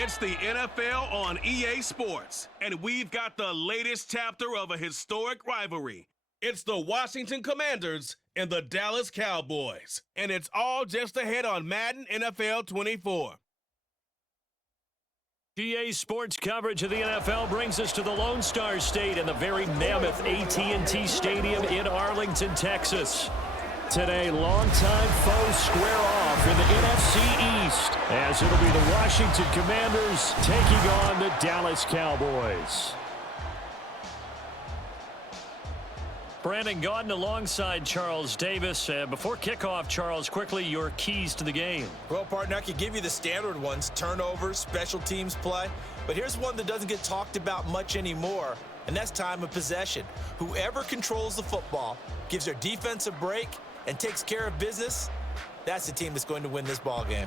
It's the NFL on EA Sports, and we've got the latest chapter of a historic rivalry. It's the Washington Commanders and the Dallas Cowboys, and it's all just ahead on Madden NFL 24. EA Sports coverage of the NFL brings us to the Lone Star State and the very mammoth AT&T Stadium in Arlington, Texas. Today, longtime foes square off in the NFC East, as it'll be the Washington Commanders taking on the Dallas Cowboys. Brandon Gaudin alongside Charles Davis. Before kickoff, Charles, quickly your keys to the game. Well, partner, I could give you the standard ones, turnovers, special teams play. But here's one that doesn't get talked about much anymore, and that's time of possession. Whoever controls the football, gives their defense a break, and takes care of business, that's the team that's going to win this ball game.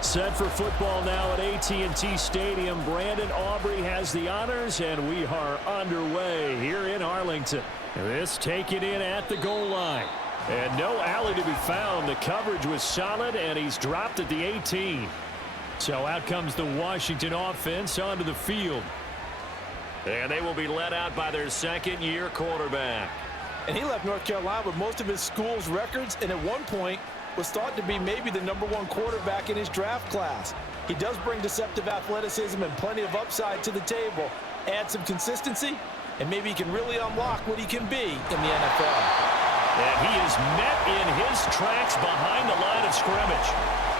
Set for football now at AT&T Stadium. Brandon Aubrey has the honors, and we are underway here in Arlington. This taken in at the goal line. And no alley to be found. The coverage was solid, and he's dropped at the 18. So out comes the Washington offense onto the field. And they will be led out by their second-year quarterback. And he left North Carolina with most of his school's records, and at one point was thought to be maybe the #1 quarterback in his draft class. He does bring deceptive athleticism and plenty of upside to the table. Add some consistency, and maybe he can really unlock what he can be in the NFL. And he is met in his tracks behind the line of scrimmage.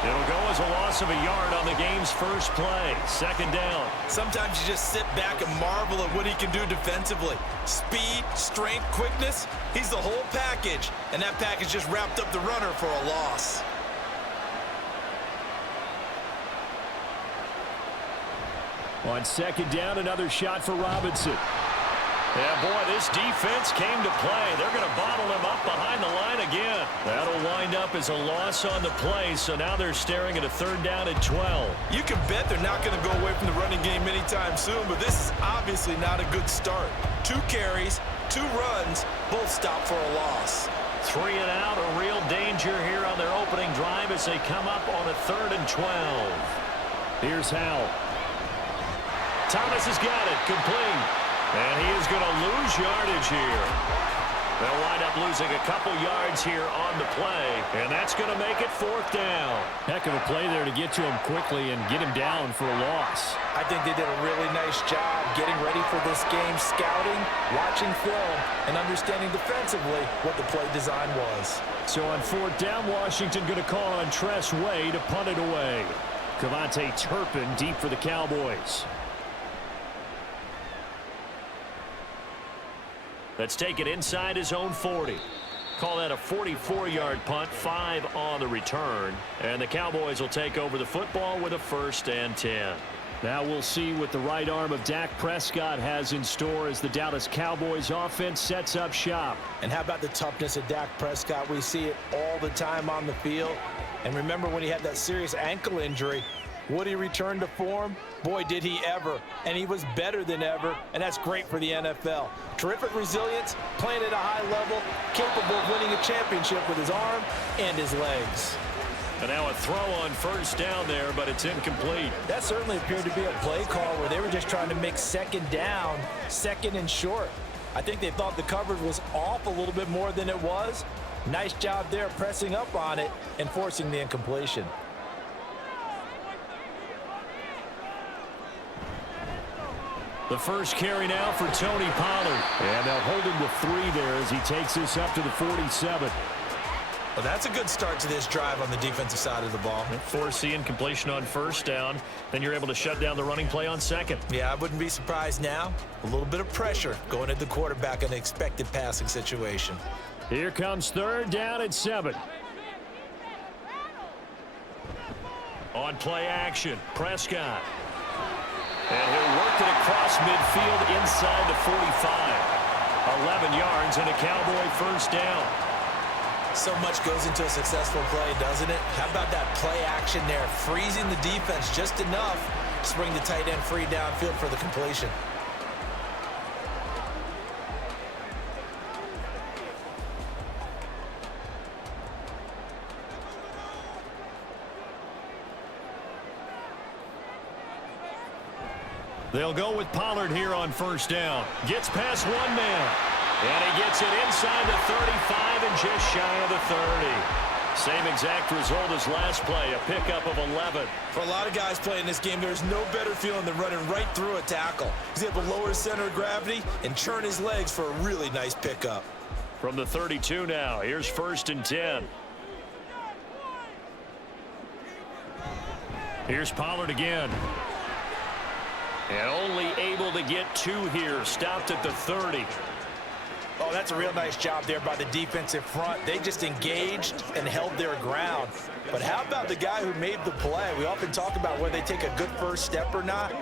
It'll go as a loss of a yard on the game's first play. Second down. Sometimes you just sit back and marvel at what he can do defensively. Speed, strength, quickness, he's the whole package. And that package just wrapped up the runner for a loss. On second down, another shot for Robinson. Yeah, boy, this defense came to play. They're going to bottle him up behind the line again. That'll wind up as a loss on the play, so now they're staring at a third down and 12. You can bet they're not going to go away from the running game anytime soon, but this is obviously not a good start. 2 carries, 2 runs, both stopped for a loss. 3 and out, a real danger here on their opening drive as they come up on a third and 12. Here's Howell. Thomas has got it, complete. And he is going to lose yardage here. They'll wind up losing a couple yards here on the play, and that's going to make it 4th down. Heck of a play there to get to him quickly and get him down for a loss. I think they did a really nice job getting ready for this game, scouting, watching film, and understanding defensively what the play design was. So on 4th down, Washington going to call on Tress Way to punt it away. Cavante Turpin deep for the Cowboys. Let's take it inside his own 40. Call that a 44-yard punt, 5 on the return. And the Cowboys will take over the football with a 1st and 10. Now we'll see what the right arm of Dak Prescott has in store as the Dallas Cowboys offense sets up shop. And how about the toughness of Dak Prescott? We see it all the time on the field. And remember when he had that serious ankle injury, would he return to form? Boy, did he ever. And he was better than ever, and that's great for the NFL. Terrific resilience, playing at a high level, capable of winning a championship with his arm and his legs. And now a throw on 1st down there, but it's incomplete. That certainly appeared to be a play call where they were just trying to make second down, second and short. I think they thought the coverage was off a little bit more than it was. Nice job there pressing up on it and forcing the incompletion. The first carry now for Tony Pollard. And they'll hold him to 3 there as he takes this up to the 47. Well, that's a good start to this drive on the defensive side of the ball. Foreseeing completion on first down. Then you're able to shut down the running play on second. Yeah, I wouldn't be surprised now. A little bit of pressure going at the quarterback in an expected passing situation. Here comes third down at 7. On play action, Prescott. And he'll work it across midfield inside the 45. 11 yards and a Cowboy first down. So much goes into a successful play, doesn't it? How about that play action there, freezing the defense just enough to bring the tight end free downfield for the completion. They'll go with Pollard here on first down. Gets past one man. And he gets it inside the 35 and just shy of the 30. Same exact result as last play, a pickup of 11. For a lot of guys playing this game, there's no better feeling than running right through a tackle. He's able to lower his center of gravity and churn his legs for a really nice pickup. From the 32 now, here's first and 10. Here's Pollard again. And only able to get 2 here, stopped at the 30. Oh, that's a real nice job there by the defensive front. They just engaged and held their ground. But how about the guy who made the play? We often talk about whether they take a good first step or not.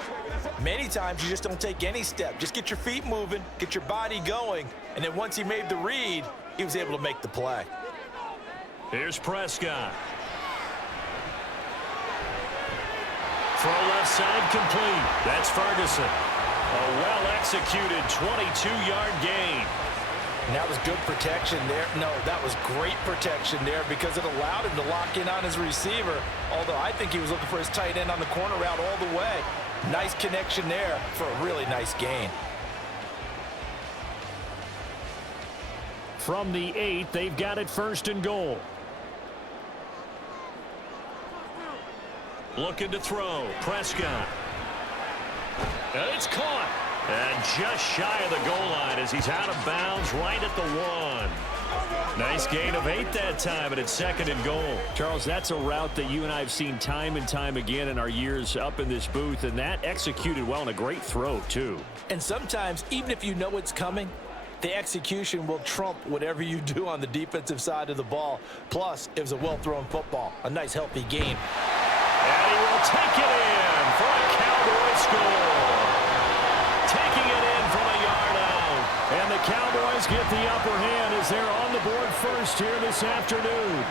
Many times you just don't take any step. Just get your feet moving, get your body going, and then once he made the read, he was able to make the play. Here's Prescott. Throw left side complete. That's Ferguson. A well-executed 22-yard gain. And that was good protection there. No, that was great protection there because it allowed him to lock in on his receiver, although I think he was looking for his tight end on the corner route all the way. Nice connection there for a really nice gain. From the 8, they've got it first and goal. Looking to throw. Prescott. And it's caught. And just shy of the goal line as he's out of bounds right at the 1. Nice gain of 8 that time, and it's second and goal. Charles, that's a route that you and I have seen time and time again in our years up in this booth, and that executed well and a great throw, too. And sometimes, even if you know it's coming, the execution will trump whatever you do on the defensive side of the ball. Plus, it was a well-thrown football, a nice, healthy gain. And he will take it in for a Cowboy score. Taking it in from a yard out. And the Cowboys get the upper hand as they're on the board first here this afternoon.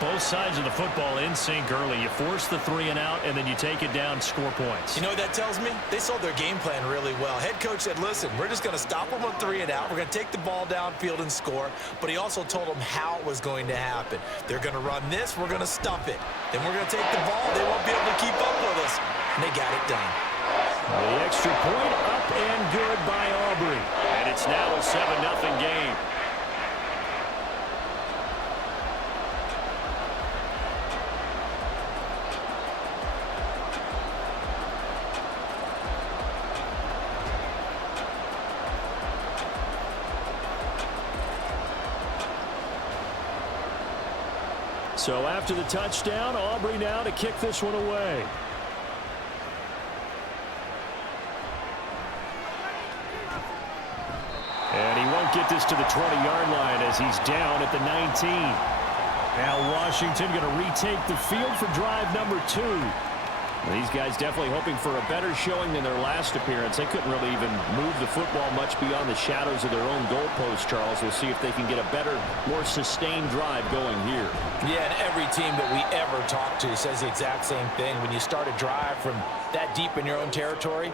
Both sides of the football in sync early. You force the 3 and out, and then you take it down, score points. You know what that tells me? They sold their game plan really well. Head coach said, listen, we're just going to stop them on 3 and out. We're going to take the ball downfield and score. But he also told them how it was going to happen. They're going to run this. We're going to stuff it. Then we're going to take the ball. They won't be able to keep up with us. And they got it done. The extra point up and good by Aubrey. And it's now a 7-0 game. So after the touchdown, Aubrey now to kick this one away. And he won't get this to the 20-yard line as he's down at the 19. Now Washington going to retake the field for drive number 2. These guys definitely hoping for a better showing than their last appearance. They couldn't really even move the football much beyond the shadows of their own goalpost, Charles. We'll see if they can get a better, more sustained drive going here. Yeah, and every team that we ever talk to says the exact same thing. When you start a drive from that deep in your own territory,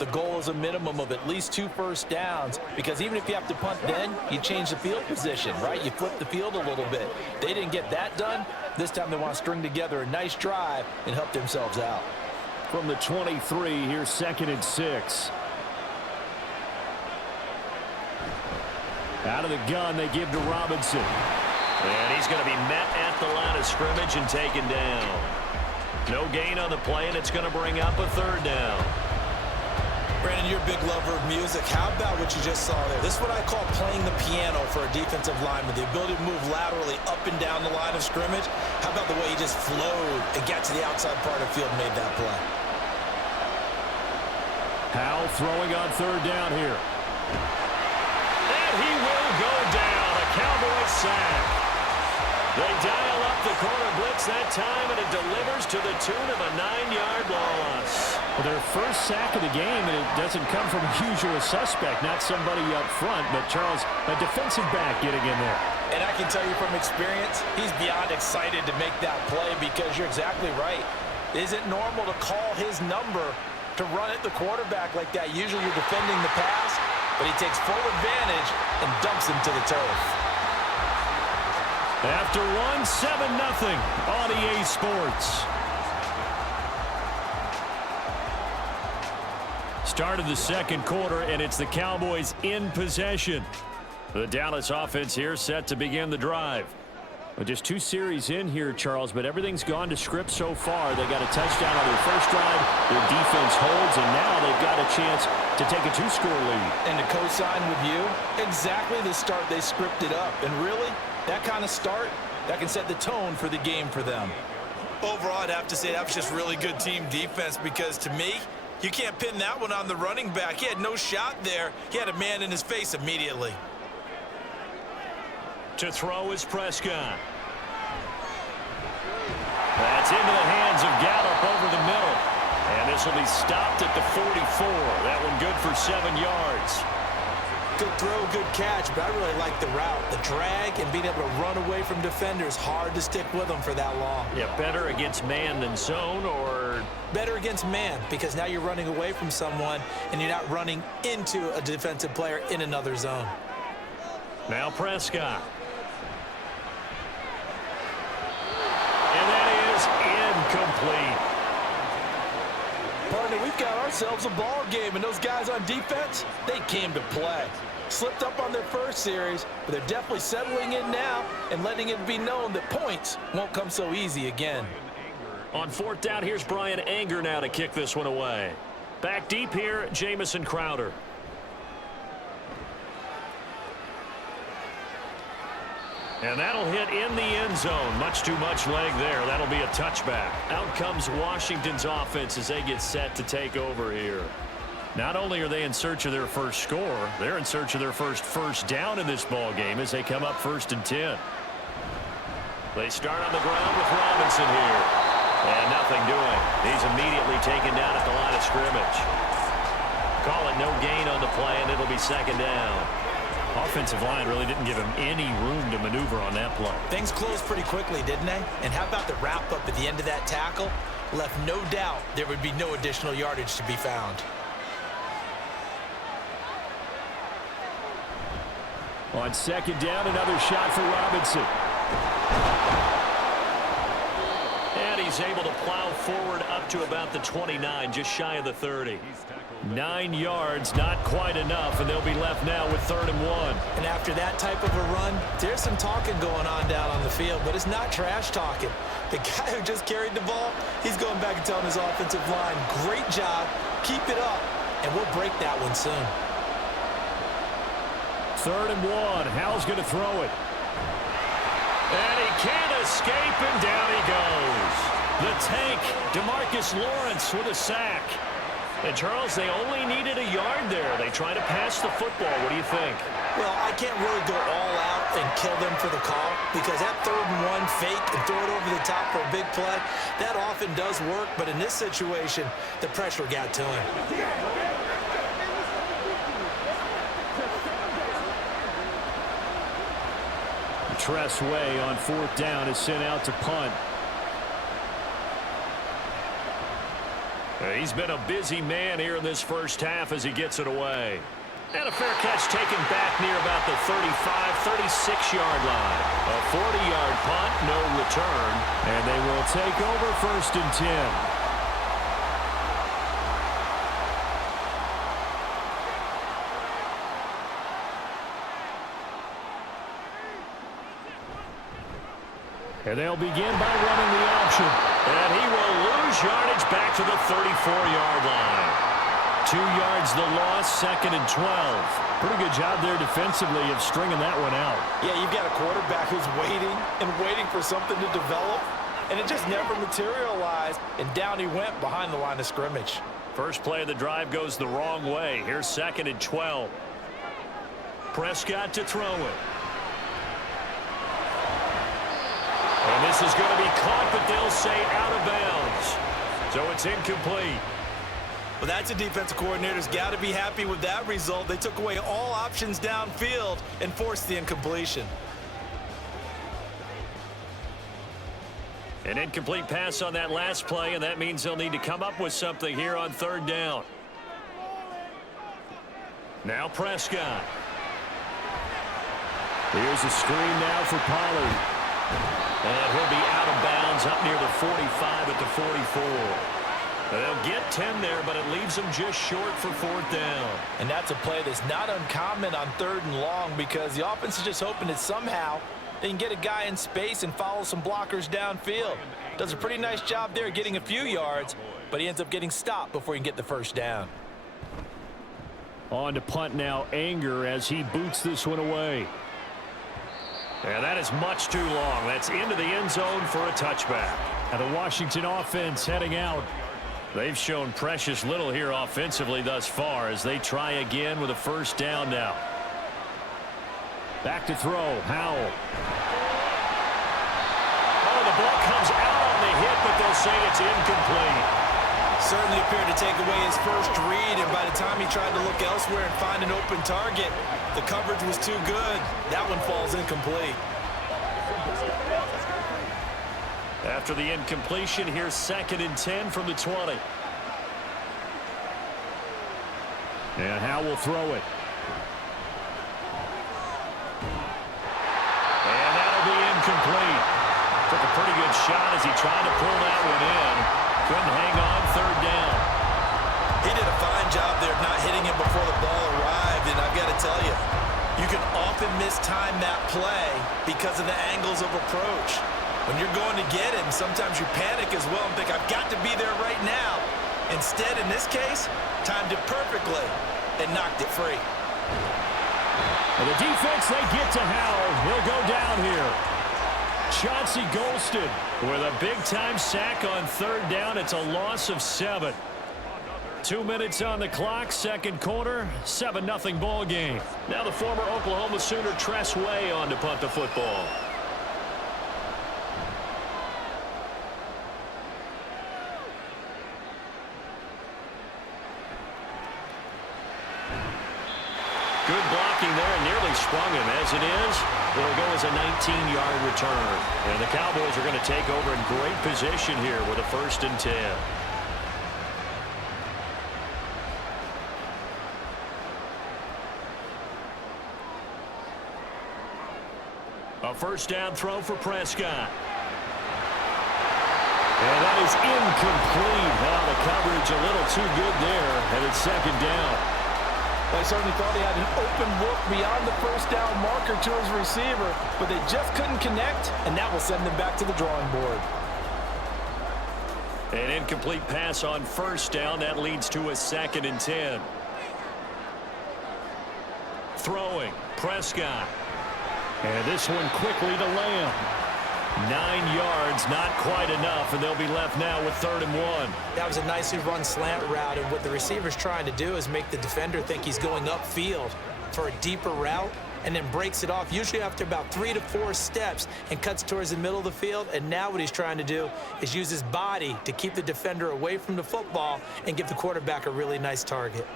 the goal is a minimum of at least 2 first downs, because even if you have to punt then, you change the field position, right? You flip the field a little bit. They didn't get that done. This time they want to string together a nice drive and help themselves out. From the 23, here's second and 6. Out of the gun, they give to Robinson. And he's going to be met at the line of scrimmage and taken down. No gain on the play, and it's going to bring up a 3rd down. Brandon, you're a big lover of music. How about what you just saw there? This is what I call playing the piano for a defensive lineman, the ability to move laterally up and down the line of scrimmage. How about the way he just flowed and got to the outside part of the field and made that play? Howell throwing on third down here. And he will go down. A Cowboys sack. They dial up the corner blitz that time, and it delivers to the tune of a 9-yard loss. Well, their first sack of the game, and it doesn't come from a usual suspect, not somebody up front, but Charles, a defensive back getting in there. And I can tell you from experience, he's beyond excited to make that play because you're exactly right. Is it normal to call his number to run at the quarterback like that? Usually you're defending the pass, but he takes full advantage and dumps him to the turf. After one, 7-0 on EA Sports. Start of the second quarter, and it's the Cowboys in possession. The Dallas offense here set to begin the drive. Well, just 2 series in here, Charles, but everything's gone to script so far. They got a touchdown on their first drive. Their defense holds, and now they've got a chance to take a 2-score lead. And to co-sign with you, exactly the start they scripted up. And really, that kind of start, that can set the tone for the game for them. Overall, I'd have to say that was just really good team defense because, to me, you can't pin that one on the running back. He had no shot there. He had a man in his face immediately. To throw is Prescott. That's into the hands of Gallup over the middle. And this will be stopped at the 44. That one good for 7 yards. Good throw, good catch, but I really like the route. The drag and being able to run away from defenders, hard to stick with them for that long. Yeah, better against man than zone, or? Better against man, because now you're running away from someone and you're not running into a defensive player in another zone. Now Prescott. And that is incomplete. Partner, we've got ourselves a ball game, and those guys on defense, they came to play. Slipped up on their first series, but they're definitely settling in now and letting it be known that points won't come so easy again. On 4th down, here's Brian Anger now to kick this one away. Back deep here, Jamison Crowder. And that'll hit in the end zone. Much too much leg there. That'll be a touchback. Out comes Washington's offense as they get set to take over here. Not only are they in search of their first score, they're in search of their first down in this ball game as they come up 1st and 10. They start on the ground with Robinson here. And nothing doing. He's immediately taken down at the line of scrimmage. Call it no gain on the play, and it'll be 2nd down. Offensive line really didn't give him any room to maneuver on that play. Things closed pretty quickly, didn't they? And how about the wrap-up at the end of that tackle? Left no doubt there would be no additional yardage to be found. On 2nd down, another shot for Robinson. And he's able to plow forward up to about the 29, just shy of the 30. 9 yards, not quite enough, and they'll be left now with 3rd and 1. And after that type of a run, there's some talking going on down on the field, but it's not trash talking. The guy who just carried the ball, he's going back and telling his offensive line, great job, keep it up, and we'll break that one soon. 3rd and 1, Howell's going to throw it. And he can't escape, and down he goes. The tank, DeMarcus Lawrence with a sack. And, Charles, they only needed a yard there. They try to pass the football. What do you think? Well, I can't really go all out and kill them for the call because that 3rd and 1 fake and throw it over the top for a big play, that often does work. But in this situation, the pressure got to him. Tress Way on 4th down is sent out to punt. He's been a busy man here in this first half as he gets it away. And a fair catch taken back near about the 35, 36-yard line. A 40-yard punt, no return. And they will take over 1st and 10. And they'll begin by running the option. And he will lose yardage back to the 34-yard line. 2 yards the loss, 2nd and 12. Pretty good job there defensively of stringing that one out. Yeah, you've got a quarterback who's waiting and waiting for something to develop, and it just never materialized, and down he went behind the line of scrimmage. First play of the drive goes the wrong way. Here's 2nd and 12. Prescott to throw it. And this is going to be caught, but they'll say out of bounds. So it's incomplete. Well, that's a defensive coordinator's got to be happy with that result. They took away all options downfield and forced the incompletion. An incomplete pass on that last play, and that means they'll need to come up with something here on 3rd down. Now Prescott. Here's a screen now for Pollard. And he'll be out of bounds up near the 45 at the 44. They'll get 10 there, but it leaves them just short for 4th down. And that's a play that's not uncommon on 3rd and long, because the offense is just hoping that somehow they can get a guy in space and follow some blockers downfield. Does a pretty nice job there getting a few yards, but he ends up getting stopped before he can get the 1st down. On to punt now, Anger, as he boots this one away. And that is much too long. That's into the end zone for a touchback. And the Washington offense heading out. They've shown precious little here offensively thus far as they try again with a 1st down now. Back to throw, Howell. Oh, the ball comes out on the hit, but they'll say it's incomplete. Certainly appeared to take away his first read, and by the time he tried to look elsewhere and find an open target, the coverage was too good. That one falls incomplete. After the incompletion, here's 2nd and 10 from the 20. And Howell will throw it. And that'll be incomplete. Took a pretty good shot as he tried to pull that one in. Couldn't hang on, 3rd down. He did a fine job there not hitting him before the ball arrived, and I've got to tell you, you can often mistime that play because of the angles of approach. When you're going to get him, sometimes you panic as well and think, I've got to be there right now. Instead, in this case, timed it perfectly and knocked it free. And the defense, they get to Howell. He'll go down here. Chauncey Golston with a big-time sack on 3rd down. It's a loss of 7. 2 minutes on the clock, 2nd quarter, 7-0 ball game. Now the former Oklahoma Sooner Tress Way on to punt the football. Good blocking there, and nearly sprung him. As it is, it'll go as a 19-yard return. And the Cowboys are going to take over in great position here with a 1st and 10. A 1st down throw for Prescott. And that is incomplete. Now the coverage a little too good there, and it's 2nd down. They certainly thought he had an open look beyond the 1st down marker to his receiver, but they just couldn't connect, and that will send them back to the drawing board. An incomplete pass on 1st down. That leads to a 2nd and 10. Throwing, Prescott. And this one quickly to Lamb. 9 yards, not quite enough, and they'll be left now with 3rd and 1. That was a nicely run slant route, and what the receiver's trying to do is make the defender think he's going upfield for a deeper route, and then breaks it off, usually after about 3 to 4 steps, and cuts towards the middle of the field. And now what he's trying to do is use his body to keep the defender away from the football and give the quarterback a really nice target.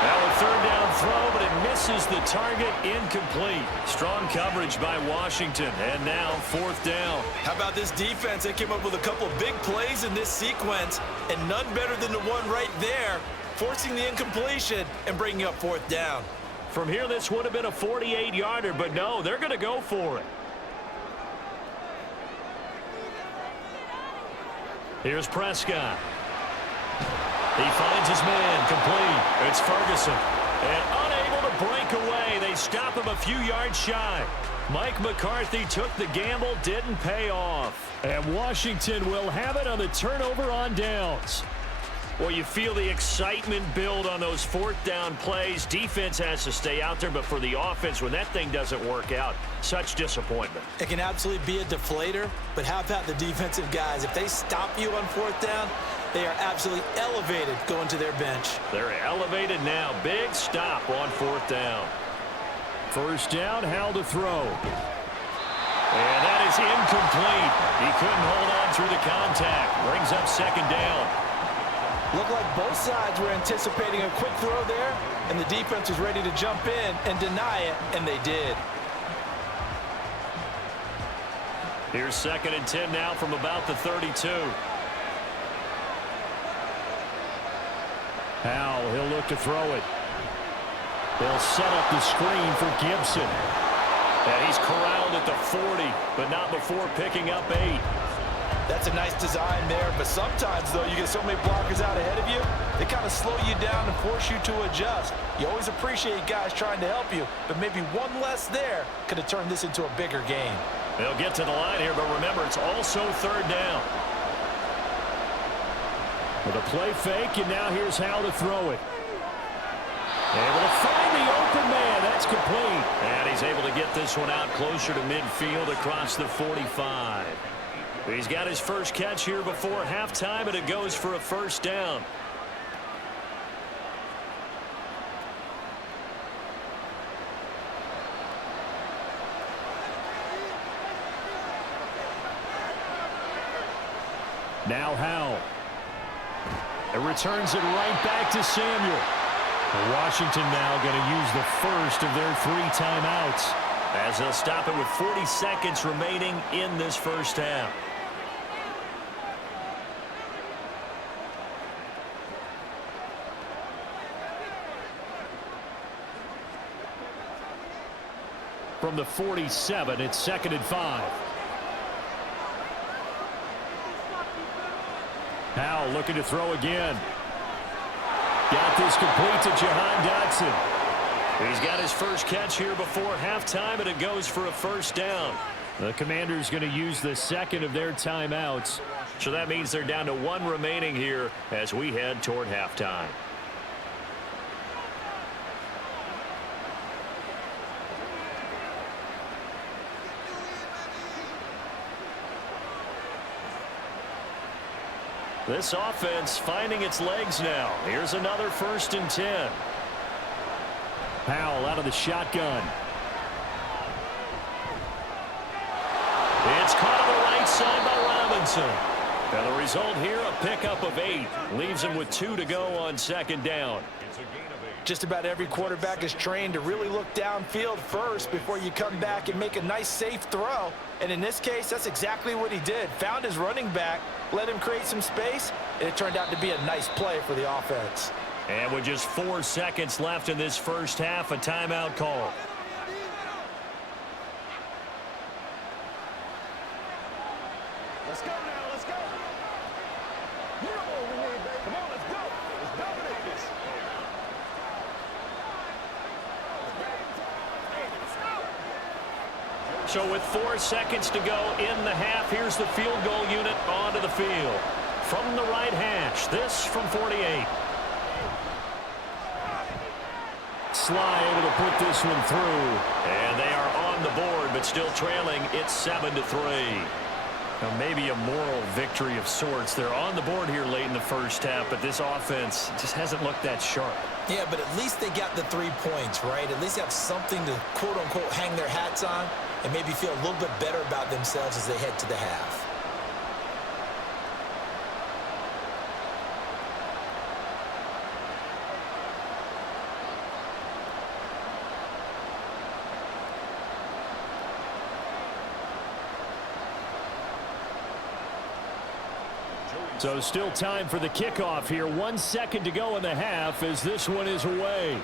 Now a 3rd down throw, but it misses the target, incomplete. Strong coverage by Washington, and now 4th down. How about this defense? They came up with a couple of big plays in this sequence, and none better than the one right there, forcing the incompletion and bringing up 4th down. From here, this would have been a 48-yarder, but no, they're going to go for it. Here's Prescott. He finds his man, complete. It's Ferguson. And unable to break away. They stop him a few yards shy. Mike McCarthy took the gamble, didn't pay off. And Washington will have it on the turnover on downs. Well, you feel the excitement build on those fourth down plays. Defense has to stay out there, but for the offense, when that thing doesn't work out, such disappointment. It can absolutely be a deflator, but how about the defensive guys? If they stop you on fourth down, they are absolutely elevated going to their bench. They're elevated now. Big stop on fourth down. First down, Howell to throw. And that is incomplete. He couldn't hold on through the contact. Brings up second down. Looked like both sides were anticipating a quick throw there, and the defense was ready to jump in and deny it, and they did. Here's 2nd and 10 now from about the 32. Howell, he'll look to throw it. They'll set up the screen for Gibson. And he's corralled at the 40, but not before picking up 8. That's a nice design there, but sometimes, though, you get so many blockers out ahead of you, they kind of slow you down and force you to adjust. You always appreciate guys trying to help you, but maybe one less there could have turned this into a bigger game. They'll get to the line here, but remember, it's also third down. With a play fake, and now here's Howell to throw it. Able to find the open man. That's complete. And he's able to get this one out closer to midfield across the 45. He's got his first catch here before halftime, and it goes for a first down. Now Howell. It returns it right back to Samuel. Washington now going to use the first of their 3 timeouts, as they'll stop it with 40 seconds remaining in this first half. From the 47, it's 2nd and 5. Howell looking to throw again. Got this complete to Jahan Dotson. He's got his first catch here before halftime, and it goes for a first down. The Commanders going to use the second of their timeouts. So that means they're down to 1 remaining here as we head toward halftime. This offense finding its legs now. Here's another 1st and 10. Howell out of the shotgun. It's caught on the right side by Robinson. And the result here, a pickup of 8. Leaves him with 2 to go on 2nd down. Just about every quarterback is trained to really look downfield first before you come back and make a nice, safe throw. And in this case, that's exactly what he did. Found his running back, let him create some space, and it turned out to be a nice play for the offense. And with just 4 seconds left in this first half, a timeout call. Let's go now, let's go. You know what we need, baby. Come on, let's go. Let's dominate this. So with 4 seconds to go in the half, here's the field goal unit onto the field. From the right hash, this from 48. Sly able to put this one through. And they are on the board, but still trailing. It's 7-3. Now maybe a moral victory of sorts. They're on the board here late in the first half, but this offense just hasn't looked that sharp. Yeah, but at least they got the 3 points, right? At least they have something to, quote-unquote, hang their hats on and maybe feel a little bit better about themselves as they head to the half. So still time for the kickoff here. 1 second to go in the half as this one is away.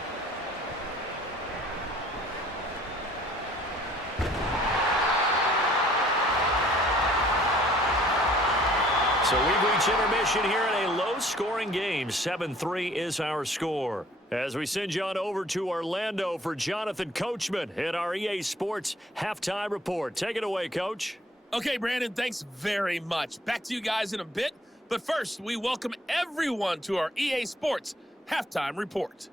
So we've reached intermission here in a low-scoring game. 7-3 is our score. As we send you on over to Orlando for Jonathan Coachman at our EA Sports Halftime Report. Take it away, Coach. Okay, Brandon, thanks very much. Back to you guys in a bit. But first, we welcome everyone to our EA Sports Halftime Report.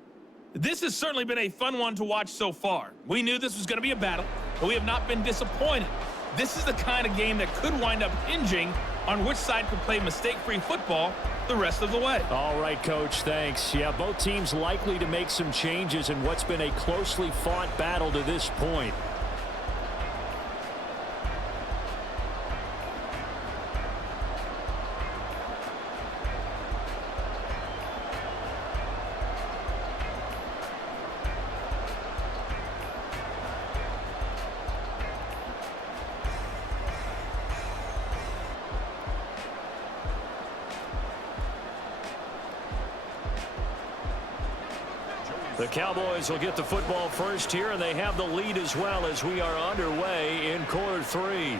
This has certainly been a fun one to watch so far. We knew this was going to be a battle, but we have not been disappointed. This is the kind of game that could wind up hinging on which side could play mistake-free football the rest of the way. All right, Coach, thanks. Yeah, both teams likely to make some changes in what's been a closely fought battle to this point. The Cowboys will get the football first here, and they have the lead as well as we are underway in quarter three.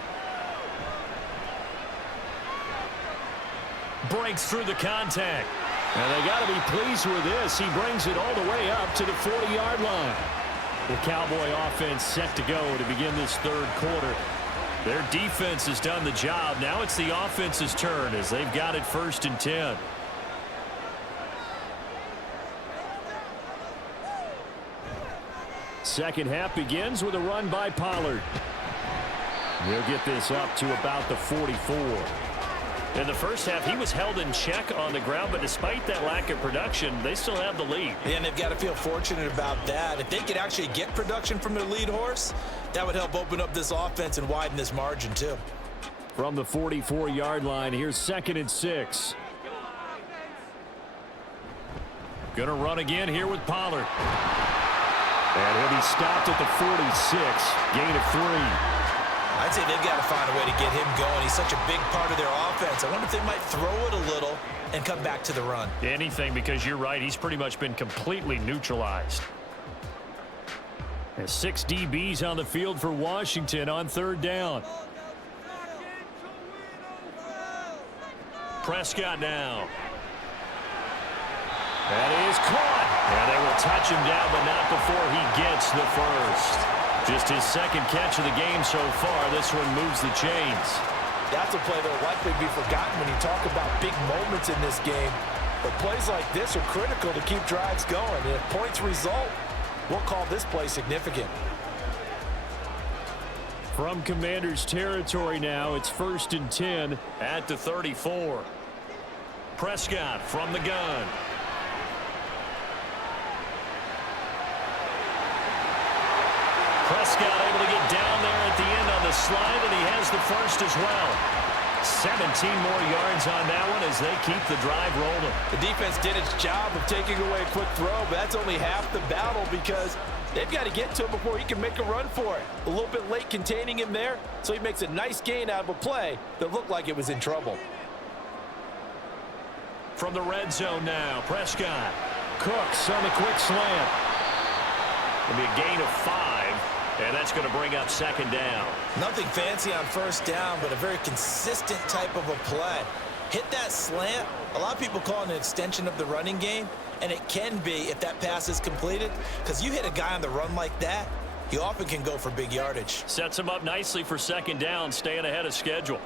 Breaks through the contact. And they got to be pleased with this. He brings it all the way up to the 40-yard line. The Cowboy offense set to go to begin this third quarter. Their defense has done the job. Now it's the offense's turn as they've got it 1st and 10. Second half begins with a run by Pollard. He'll get this up to about the 44. In the first half, he was held in check on the ground, but despite that lack of production, they still have the lead. And they've got to feel fortunate about that. If they could actually get production from their lead horse, that would help open up this offense and widen this margin too. From the 44-yard line, here's 2nd and 6. Gonna run again here with Pollard. And he'll be stopped at the 46, gain of 3. I'd say they've got to find a way to get him going. He's such a big part of their offense. I wonder if they might throw it a little and come back to the run. Anything, because you're right, he's pretty much been completely neutralized. And 6 DBs on the field for Washington on 3rd down. Prescott now. That is caught. And they will touch him down, but not before he gets the first. Just his 2nd catch of the game so far. This one moves the chains. That's a play that will likely be forgotten when you talk about big moments in this game. But plays like this are critical to keep drives going. And if points result, we'll call this play significant. From Commanders territory now, it's 1st and 10 at the 34. Prescott from the gun. Prescott able to get down there at the end on the slide, and he has the first as well. 17 more yards on that one as they keep the drive rolling. The defense did its job of taking away a quick throw, but that's only half the battle because they've got to get to him before he can make a run for it. A little bit late containing him there, so he makes a nice gain out of a play that looked like it was in trouble. From the red zone now, Prescott. Cooks on the quick slant. It'll be a gain of 5. And that's going to bring up 2nd down. Nothing fancy on 1st down, but a very consistent type of a play. Hit that slant. A lot of people call it an extension of the running game, and it can be if that pass is completed, because you hit a guy on the run like that, he often can go for big yardage. Sets him up nicely for 2nd down, staying ahead of schedule.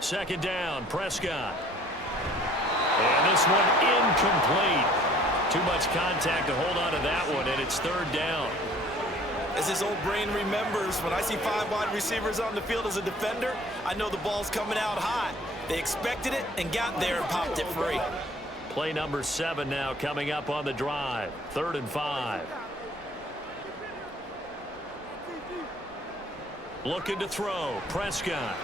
2nd down, Prescott. And this one incomplete. Too much contact to hold on to that one, and it's 3rd down. As his old brain remembers, when I see 5 wide receivers on the field as a defender, I know the ball's coming out hot. They expected it and got there and popped it free. Play number 7 now coming up on the drive. 3rd and 5. Looking to throw. Prescott.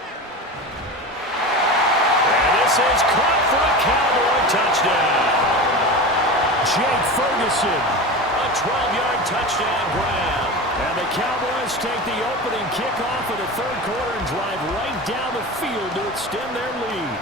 And this is caught for a Cowboy touchdown. Jake Ferguson. A 12-yard touchdown grab. And the Cowboys take the opening kickoff of the 3rd quarter and drive right down the field to extend their lead.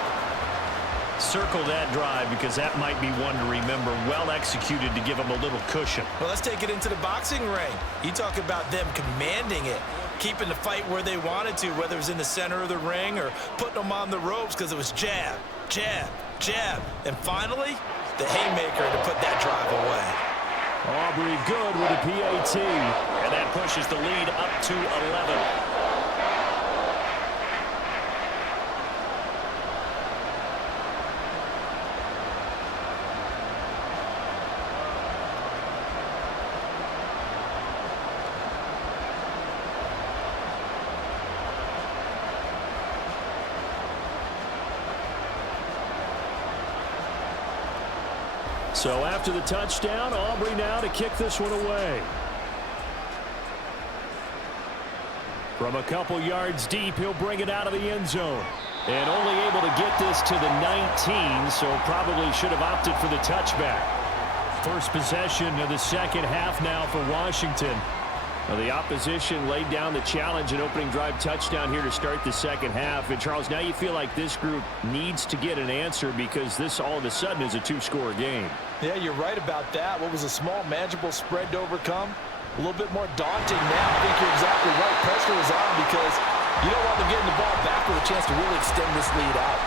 Circle that drive because that might be one to remember. Well executed to give them a little cushion. Well, let's take it into the boxing ring. You talk about them commanding it, keeping the fight where they wanted to, whether it was in the center of the ring or putting them on the ropes because it was jab, jab, jab. And finally, the haymaker to put that drive away. Aubrey good with a PAT. And that pushes the lead up to 11. So after the touchdown, Aubrey now to kick this one away. From a couple yards deep, he'll bring it out of the end zone. And only able to get this to the 19, so probably should have opted for the touchback. First possession of the second half now for Washington. Well, the opposition laid down the challenge, an opening drive touchdown here to start the second half. And, Charles, now you feel like this group needs to get an answer because this all of a sudden is a two-score game. Yeah, you're right about that. What was a small, manageable spread to overcome? A little bit more daunting now. I think you're exactly right. Pressure is on because you don't want them getting the ball back with a chance to really extend this lead out.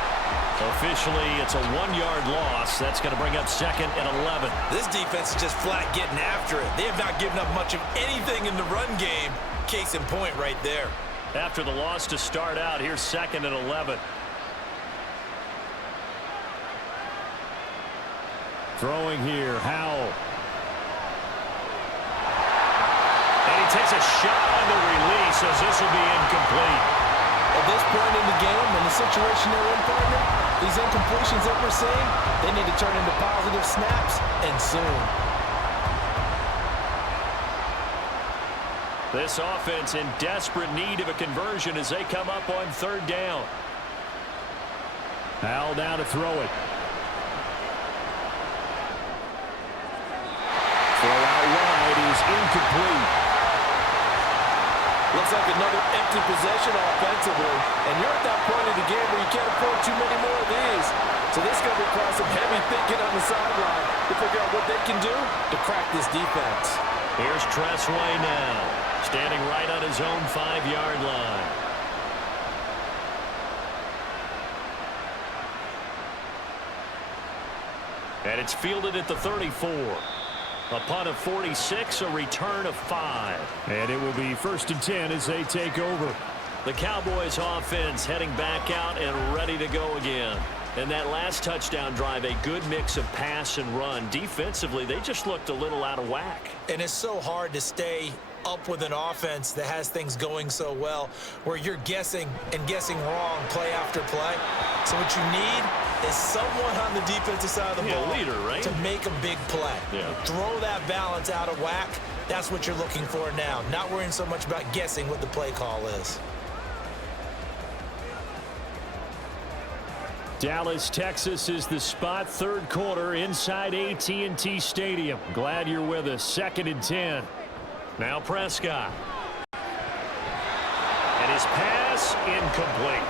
Officially, it's a 1-yard loss. That's going to bring up 2nd and 11. This defense is just flat getting after it. They have not given up much of anything in the run game. Case in point right there. After the loss to start out, here's 2nd and 11. Throwing here, Howell. And he takes a shot on the release as this will be incomplete. At this point in the game, in the situation they're in, partner, these incompletions that we're seeing, they need to turn into positive snaps, and soon. This offense in desperate need of a conversion as they come up on 3rd down. Howell now to throw it. Throw out wide is incomplete. Looks like another empty possession offensively. And you're at that point in the game where you can't afford too many more of these. So this is going to require some heavy thinking on the sideline to figure out what they can do to crack this defense. Here's Tressway now, standing right on his own 5-yard line. And it's fielded at the 34. A punt of 46, a return of 5. And it will be 1st and 10 as they take over. The Cowboys offense heading back out and ready to go again. And that last touchdown drive, a good mix of pass and run. Defensively, they just looked a little out of whack. And it's so hard to stay up with an offense that has things going so well, where you're guessing and guessing wrong play after play. So what you need is someone on the defensive side of the ball, leader, right? to make a big play. Yeah. Throw that balance out of whack. That's what you're looking for now. Not worrying so much about guessing what the play call is. Dallas, Texas is the spot. 3rd quarter inside AT&T Stadium. Glad you're with us. 2nd and 10. Now Prescott. And his pass incomplete.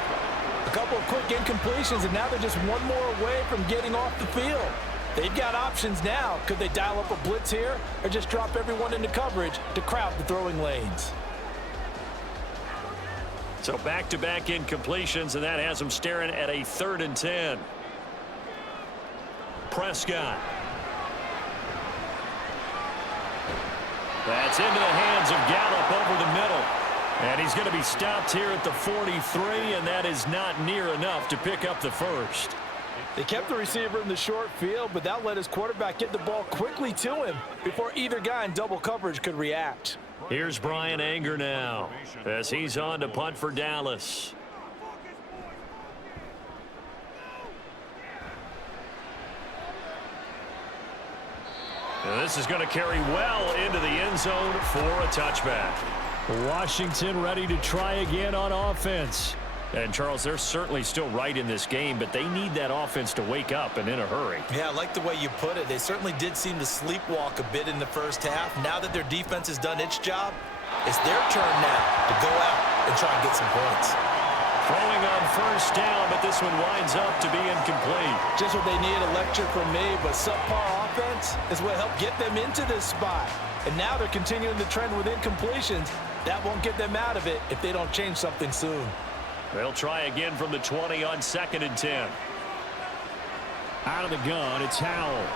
A couple of quick incompletions, and now they're just one more away from getting off the field. They've got options now. Could they dial up a blitz here or just drop everyone into coverage to crowd the throwing lanes? So back-to-back incompletions, and that has them staring at a 3rd and 10. Prescott. That's into the hands of Gallup over the middle. And he's going to be stopped here at the 43, and that is not near enough to pick up the first. They kept the receiver in the short field, but that let his quarterback get the ball quickly to him before either guy in double coverage could react. Here's Brian Anger now as he's on to punt for Dallas. And this is going to carry well into the end zone for a touchback. Washington ready to try again on offense. And, Charles, they're certainly still right in this game, but they need that offense to wake up and in a hurry. Yeah, I like the way you put it. They certainly did seem to sleepwalk a bit in the first half. Now that their defense has done its job, it's their turn now to go out and try and get some points. Throwing on 1st down, but this one winds up to be incomplete. Just what they need, a lecture from me, but subpar offense is what helped get them into this spot. And now they're continuing the trend with incompletions. That won't get them out of it if they don't change something soon. They'll try again from the 20 on 2nd and 10. Out of the gun, it's Howell.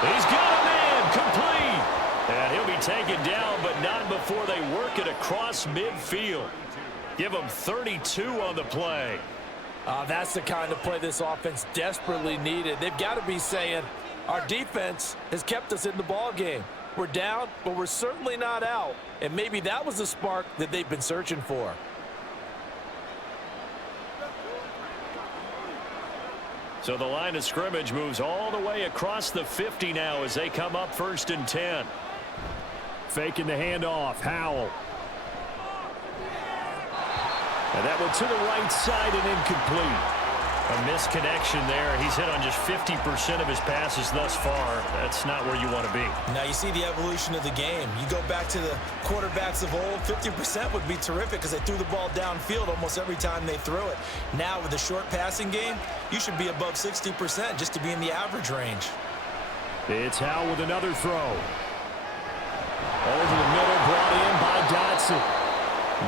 He's got a man, complete. And he'll be taken down, but not before they work it across midfield. Give them 32 on the play. That's the kind of play this offense desperately needed. They've got to be saying, our defense has kept us in the ball game. We're down, but we're certainly not out. And maybe that was the spark that they've been searching for. So the line of scrimmage moves all the way across the 50 now as they come up 1st and 10. Faking the handoff. Howell. And that one to the right side and incomplete. A misconnection there. He's hit on just 50% of his passes thus far. That's not where you want to be. Now you see the evolution of the game. You go back to the quarterbacks of old, 50% would be terrific because they threw the ball downfield almost every time they threw it. Now with the short passing game, you should be above 60% just to be in the average range. It's Howell with another throw. Over the middle, brought in by Dotson.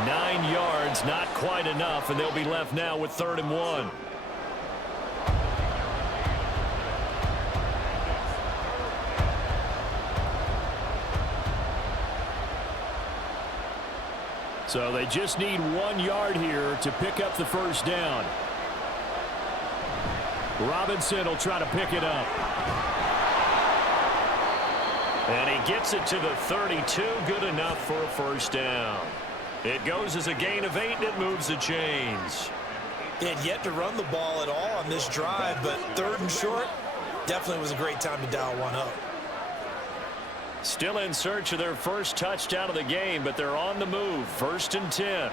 9 yards, not quite enough, and they'll be left now with 3rd and 1. So they just need 1 yard here to pick up the first down. Robinson will try to pick it up. And he gets it to the 32. Good enough for a first down. It goes as a gain of 8, and it moves the chains. They had yet to run the ball at all on this drive, but 3rd and short definitely was a great time to dial one up. Still in search of their first touchdown of the game, but they're on the move. 1st and 10.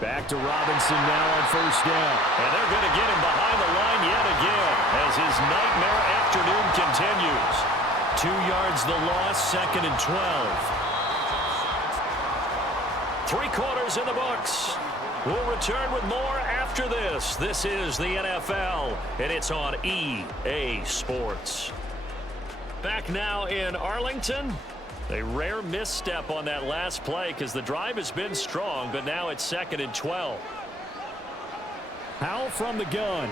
Back to Robinson now on 1st down. And they're going to get him behind the line yet again as his nightmare afternoon continues. 2 yards the loss, 2nd and 12. 3 quarters in the books. We'll return with more after this. This is the NFL, and it's on EA Sports. Back now in Arlington. A rare misstep on that last play because the drive has been strong, but now it's 2nd and 12. Howell from the gun.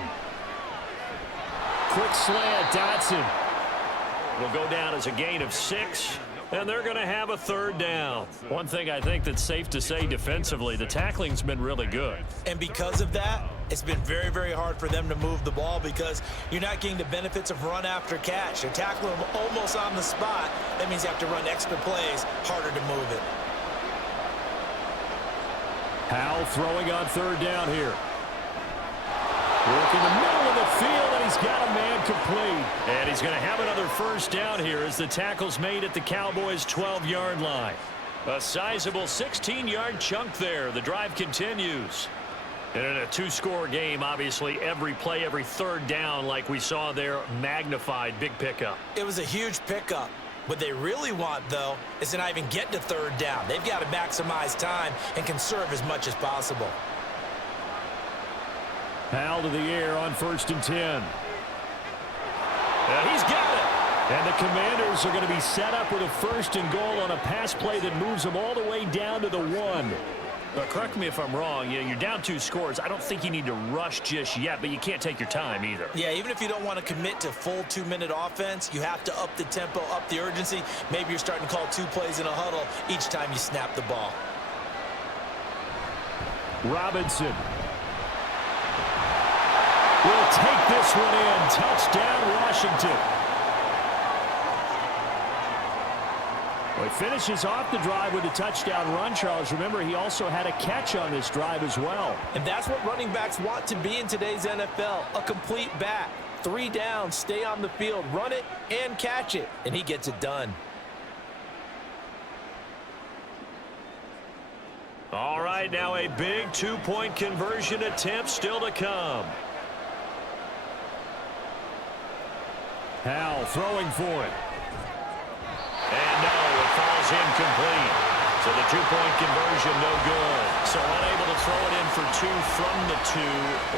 Quick slant, Dotson. Will go down as a gain of 6, and they're going to have a 3rd down. One thing I think that's safe to say defensively, the tackling's been really good. And because of that, it's been very, very hard for them to move the ball because you're not getting the benefits of run after catch. You're tackling them almost on the spot. That means you have to run extra plays, harder to move it. Howell throwing on 3rd down here. Work in the middle of the field, and he's got a man complete. And he's going to have another first down here as the tackle's made at the Cowboys' 12-yard line. A sizable 16-yard chunk there. The drive continues. And in a 2-score game, obviously, every play, every 3rd down, like we saw there, magnified, big pickup. It was a huge pickup. What they really want, though, is to not even get to 3rd down. They've got to maximize time and conserve as much as possible. Howell to the air on 1st and 10. He's got it. And the Commanders are going to be set up with a 1st and goal on a pass play that moves them all the way down to the 1. Correct me if I'm wrong. You're down 2 scores. I don't think you need to rush just yet, but you can't take your time either. Yeah, even if you don't want to commit to full 2-minute offense, you have to up the tempo, up the urgency. Maybe you're starting to call 2 plays in a huddle each time you snap the ball. Robinson will take this one in. Touchdown, Washington. Well, he finishes off the drive with a touchdown run, Charles. Remember, he also had a catch on this drive as well. And that's what running backs want to be in today's NFL, a complete back. 3 downs, stay on the field, run it, and catch it. And he gets it done. All right, now a big 2-point conversion attempt still to come. Howell throwing for it. And no, it falls incomplete. So the 2-point conversion no good. So unable to throw it in for 2 from the 2.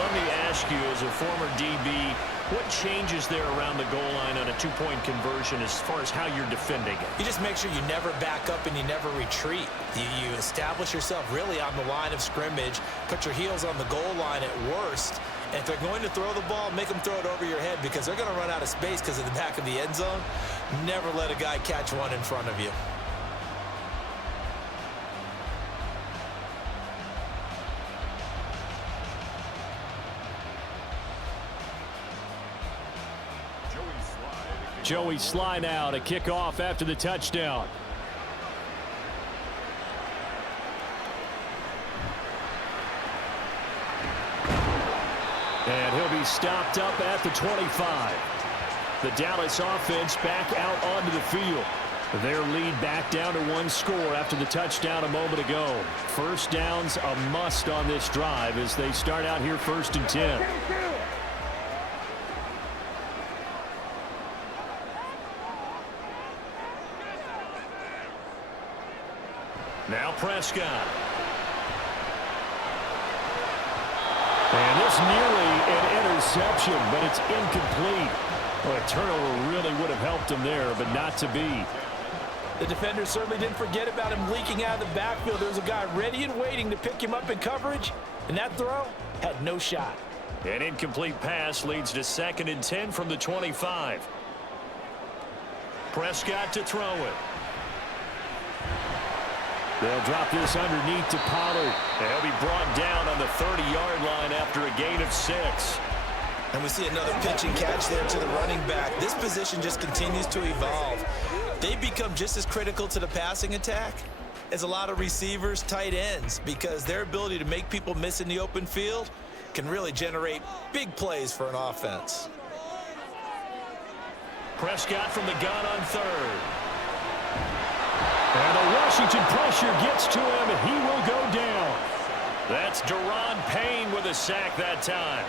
Let me ask you, as a former DB, what changes there around the goal line on a 2-point conversion as far as how you're defending it? You just make sure you never back up and you never retreat. You establish yourself really on the line of scrimmage, put your heels on the goal line at worst, and if they're going to throw the ball, make them throw it over your head because they're going to run out of space because of the back of the end zone. Never let a guy catch one in front of you. Joey Sly now to kick off after the touchdown. And he'll be stopped up at the 25. The Dallas offense back out onto the field. Their lead back down to 1 score after the touchdown a moment ago. First down's a must on this drive as they start out here 1st and 10. Now Prescott. And this nearly an interception, but it's incomplete. Well, a turnover really would have helped him there, but not to be. The defender certainly didn't forget about him leaking out of the backfield. There was a guy ready and waiting to pick him up in coverage, and that throw had no shot. An incomplete pass leads to 2nd and 10 from the 25. Prescott to throw it. They'll drop this underneath to Pollard. And he'll be brought down on the 30-yard line after a gain of 6. And we see another pitch and catch there to the running back. This position just continues to evolve. They become just as critical to the passing attack as a lot of receivers, tight ends, because their ability to make people miss in the open field can really generate big plays for an offense. Prescott from the gun on 3rd. And the Washington pressure gets to him, and he will go down. That's Daron Payne with a sack that time.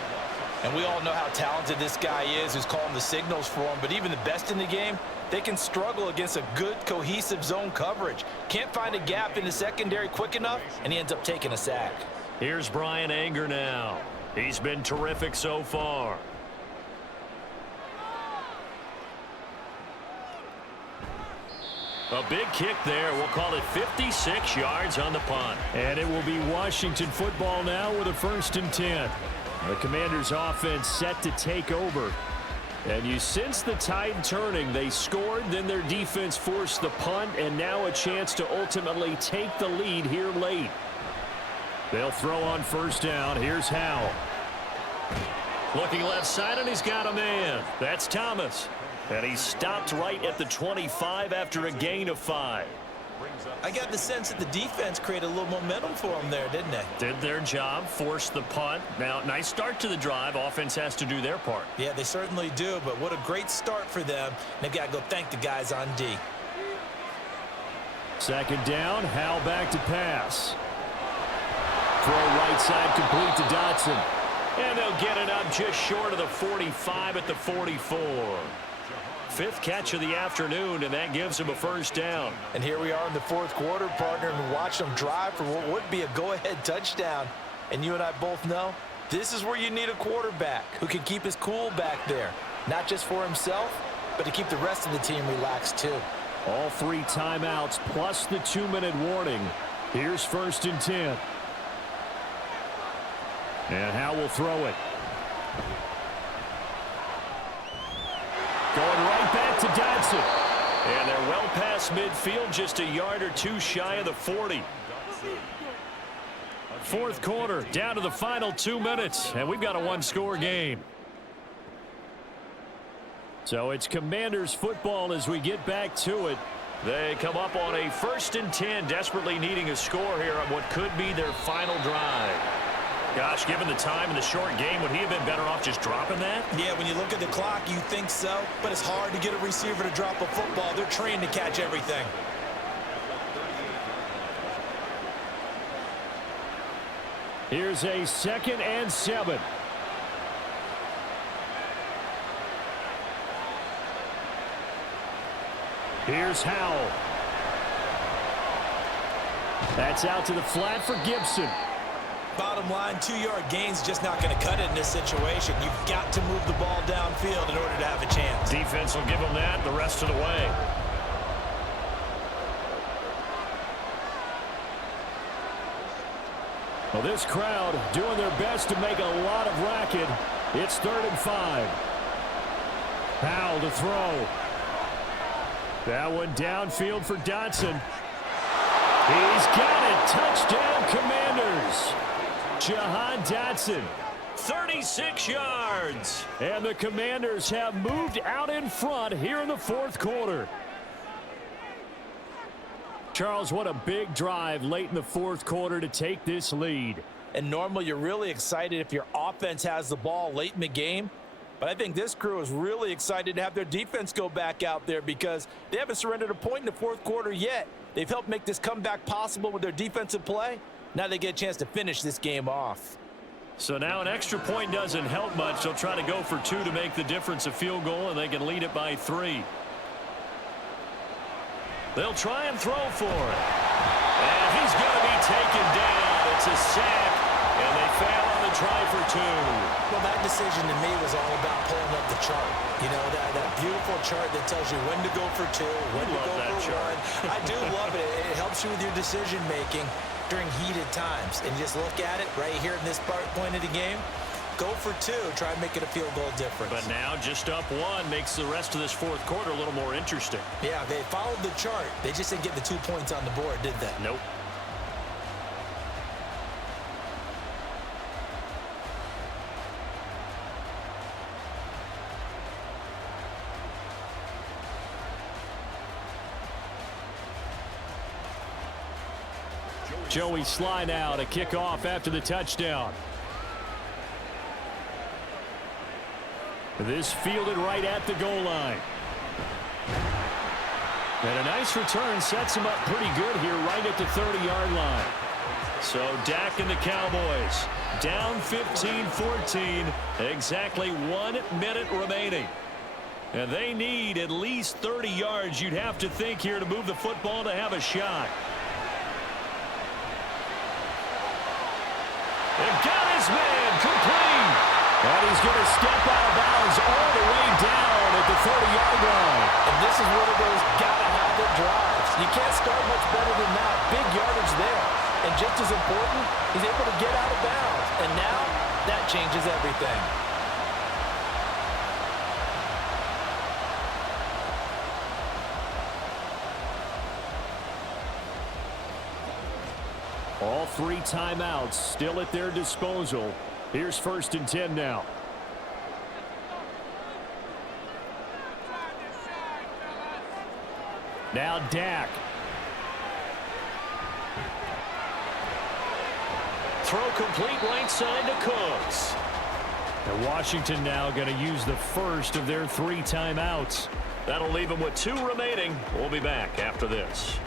And we all know how talented this guy is who's calling the signals for him, but even the best in the game, they can struggle against a good, cohesive zone coverage. Can't find a gap in the secondary quick enough, and he ends up taking a sack. Here's Brian Anger now. He's been terrific so far. A big kick there. We'll call it 56 yards on the punt. And it will be Washington football now with a 1st and 10. The Commanders' offense set to take over. And you sense the tide turning. They scored, then their defense forced the punt, and now a chance to ultimately take the lead here late. They'll throw on 1st down. Here's Howell. Looking left side, and he's got a man. That's Thomas. And he stopped right at the 25 after a gain of 5. I got the sense that the defense created a little momentum for them there, didn't they? Did their job, forced the punt. Now, nice start to the drive. Offense has to do their part. Yeah, they certainly do, but what a great start for them. They've got to go thank the guys on D. 2nd down, Howell back to pass. Throw right side complete to Dotson. And they'll get it up just short of the 45 at the 44. 5th catch of the afternoon, and that gives him a 1st down. And here we are in the 4th quarter, partner, and watch them drive for what would be a go-ahead touchdown. And you and I both know this is where you need a quarterback who can keep his cool back there, not just for himself, but to keep the rest of the team relaxed too. All 3 timeouts plus the 2-minute warning. Here's 1st and 10. And Howell will throw it. Going right back to Dotson. And they're well past midfield, just a yard or 2 shy of the 40. 4th quarter, down to the final 2 minutes, and we've got a 1-score game. So it's Commanders football as we get back to it. They come up on a 1st and 10, desperately needing a score here on what could be their final drive. Gosh, given the time in the short game, would he have been better off just dropping that? Yeah, when you look at the clock, you think so, but it's hard to get a receiver to drop a football. They're trained to catch everything. Here's a 2nd and 7. Here's Howell. That's out to the flat for Gibson. Bottom line, 2-yard gain's just not going to cut it in this situation. You've got to move the ball downfield in order to have a chance. Defense will give them that the rest of the way. Well, this crowd doing their best to make a lot of racket. It's 3rd and 5. Howell to throw. That one downfield for Dotson. He's got it. Touchdown, Commanders. Jahan Dotson, 36 yards. And the Commanders have moved out in front here in the 4th quarter. Charles, what a big drive late in the 4th quarter to take this lead. And normally you're really excited if your offense has the ball late in the game. But I think this crew is really excited to have their defense go back out there because they haven't surrendered a point in the fourth quarter yet. They've helped make this comeback possible with their defensive play. Now they get a chance to finish this game off. So now an extra point doesn't help much. They'll try to go for 2 to make the difference a field goal, and they can lead it by 3. They'll try and throw for it. And he's going to be taken down. It's a sack, and they fail on the try for 2. Well, that decision to me was all about pulling up the chart. You know, that beautiful chart that tells you when to go for 2, when to go for 1. I do love it. It helps you with your decision-making during heated times. And you just look at it right here in this point of the game. Go for 2, try and make it a field goal difference. But now just up 1 makes the rest of this fourth quarter a little more interesting. Yeah, they followed the chart. They just didn't get the 2 points on the board, did they? Nope. Joey Sly now to kick off after the touchdown. This fielded right at the goal line. And a nice return sets him up pretty good here right at the 30-yard line. So Dak and the Cowboys down 15-14, exactly 1 minute remaining. And they need at least 30 yards, you'd have to think, here to move the football to have a shot. And got his man complete. And he's going to step out of bounds all the way down at the 30-yard line. And this is one of those gotta-have-it drives. You can't start much better than that. Big yardage there. And just as important, he's able to get out of bounds. And now, that changes everything. All 3 timeouts still at their disposal. Here's 1st and 10 now. Now Dak. Throw complete right side to Cooks. And Washington now going to use the first of their 3 timeouts. That'll leave them with 2 remaining. We'll be back after this.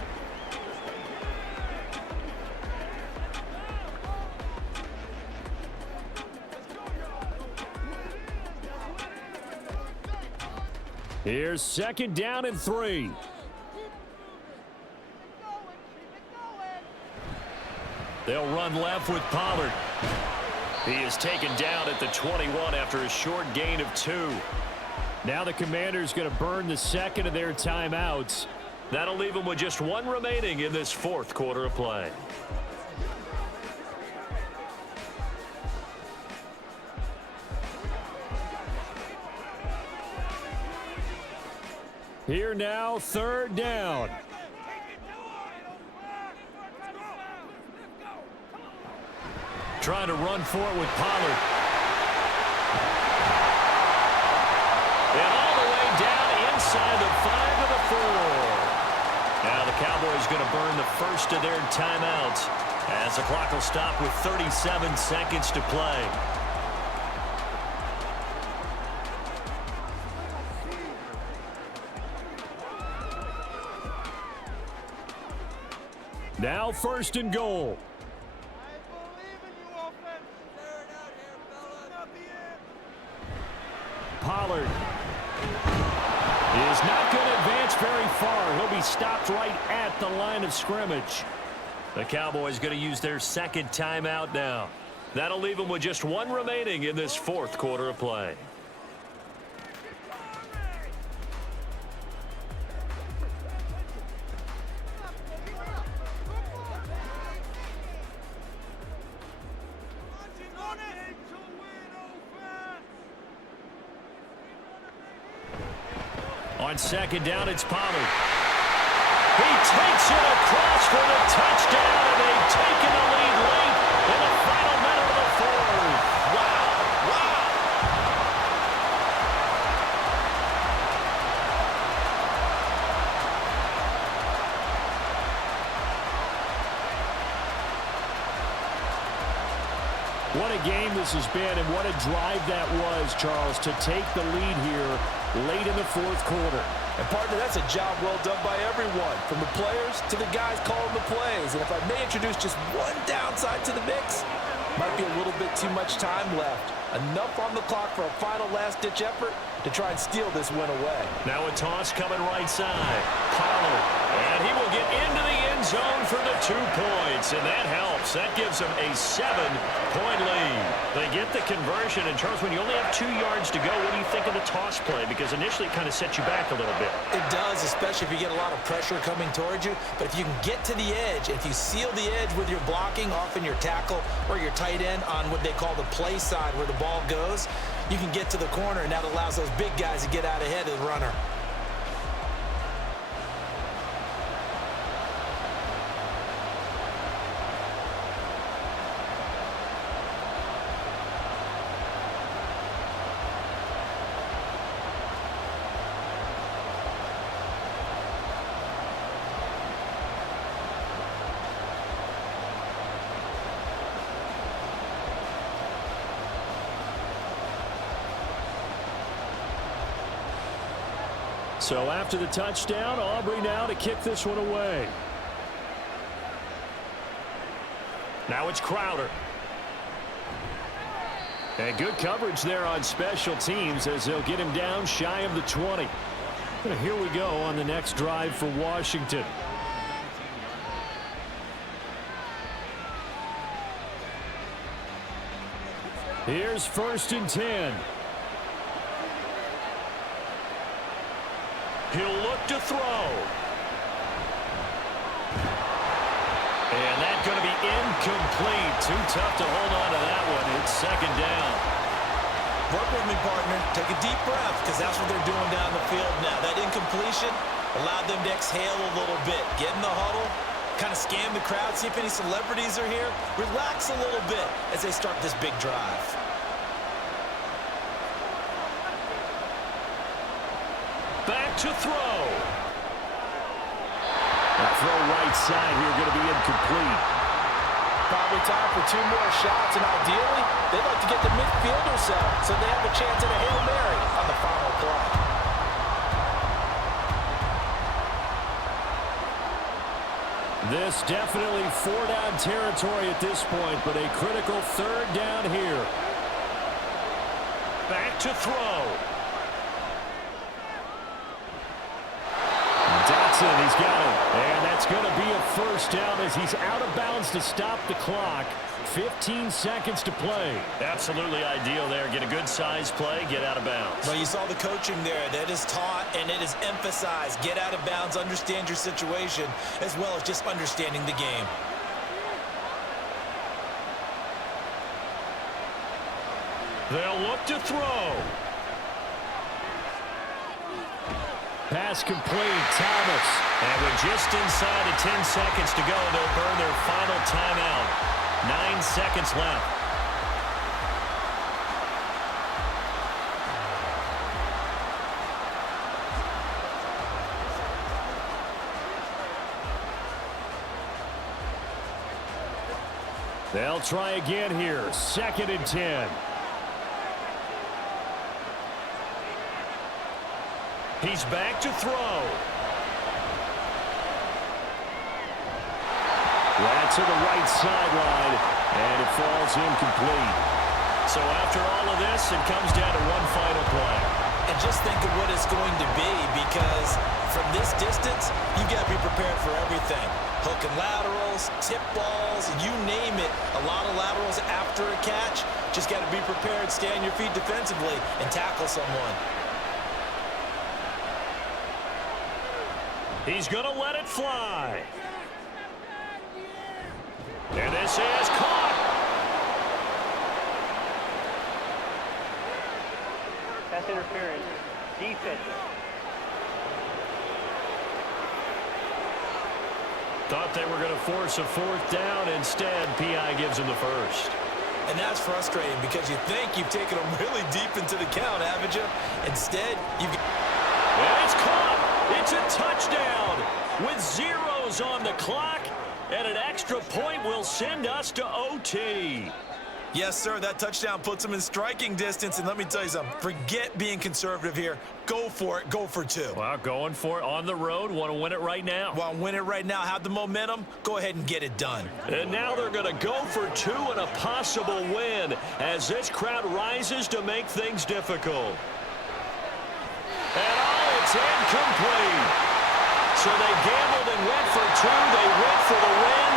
Here's 2nd down and 3. They'll run left with Pollard. He is taken down at the 21 after a short gain of 2. Now the Commanders going to burn the 2nd of their timeouts. That'll leave them with just 1 remaining in this 4th quarter of play. Here now, 3rd down. Trying to run for it with Pollard. And all the way down inside the 5 of the 4. Now the Cowboys going to burn the first of their timeouts as the clock will stop with 37 seconds to play. Now 1st and goal. Pollard is not going to advance very far. He'll be stopped right at the line of scrimmage. The Cowboys going to use their 2nd timeout now. That'll leave them with just 1 remaining in this 4th quarter of play. On 2nd down, it's Pollard. He takes it across for the touchdown, and they've taken the lead late in the final minute of the 4th. Wow. game this has been and what a drive that was, Charles, to take the lead here late in the fourth quarter. And partner, that's a job well done by everyone, from the players to the guys calling the plays. And if I may introduce just one downside to the mix, might be a little bit too much time left. Enough on the clock for a final last-ditch effort to try and steal this win away. Now a toss coming right side. Pollard, and he will get into the end zone for the 2 points, and that helps. That gives them a 7-point lead. They get the conversion, and Charles, when you only have 2 yards to go, what do you think of the toss play? Because initially it kind of sets you back a little bit. It does, especially if you get a lot of pressure coming towards you. But if you can get to the edge, if you seal the edge with your blocking, often your tackle or your tight end on what they call the play side where the ball goes, you can get to the corner, and that allows those big guys to get out ahead of the runner. So after the touchdown, Aubrey now to kick this one away. Now it's Crowder. And good coverage there on special teams as they'll get him down shy of the 20. And here we go on the next drive for Washington. Here's 1st and 10. He'll look to throw. And that's going to be incomplete. Too tough to hold on to that one. It's 2nd down. Work with me, partner. Take a deep breath, because that's what they're doing down the field now. That incompletion allowed them to exhale a little bit. Get in the huddle, kind of scan the crowd, see if any celebrities are here. Relax a little bit as they start this big drive. Back to throw. That throw right side here going to be incomplete. Probably time for 2 more shots, and ideally, they'd like to get the midfielder set so they have a chance at a Hail Mary on the final play. This definitely 4-down territory at this point, but a critical 3rd down here. Back to throw. He's got him, and that's going to be a 1st down as he's out of bounds to stop the clock. 15 seconds to play. Absolutely ideal there. Get a good size play, get out of bounds. Well, you saw the coaching there. That is taught and it is emphasized. Get out of bounds, understand your situation, as well as just understanding the game. They'll look to throw. Pass complete, Thomas. And with just inside of 10 seconds to go, they'll burn their final timeout. 9 seconds left. They'll try again here. 2nd and 10. He's back to throw. That's to the right sideline, and it falls incomplete. So after all of this, it comes down to one final play. And just think of what it's going to be, because from this distance, you've got to be prepared for everything. Hook and laterals, tip balls, you name it. A lot of laterals after a catch. Just got to be prepared, stay on your feet defensively, and tackle someone. He's going to let it fly. And this is caught. Pass interference. Defense. Thought they were going to force a 4th down. Instead, P.I. gives him the 1st. And that's frustrating because you think you've taken them really deep into the count, haven't you? Instead, you've... And it's caught. It's a touchdown with zeros on the clock, and an extra point will send us to OT. Yes, sir. That touchdown puts them in striking distance. And let me tell you something. Forget being conservative here. Go for it. Go for 2. Well, going for it on the road. Want to win it right now. Want to win it right now. Have the momentum. Go ahead and get it done. And now they're going to go for 2 and a possible win as this crowd rises to make things difficult. And it's incomplete. So they gambled and went for 2. They went for the win,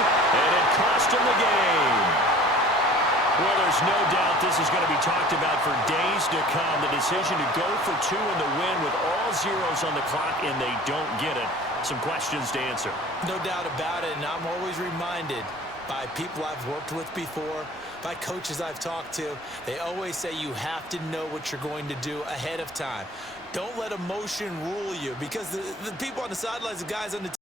and it cost them the game. Well, there's no doubt this is going to be talked about for days to come. The decision to go for 2 in the win with all zeros on the clock, and they don't get it. Some questions to answer. No doubt about it, and I'm always reminded by people I've worked with before, by coaches I've talked to, they always say you have to know what you're going to do ahead of time. Don't let emotion rule you, because the people on the sidelines, the guys on the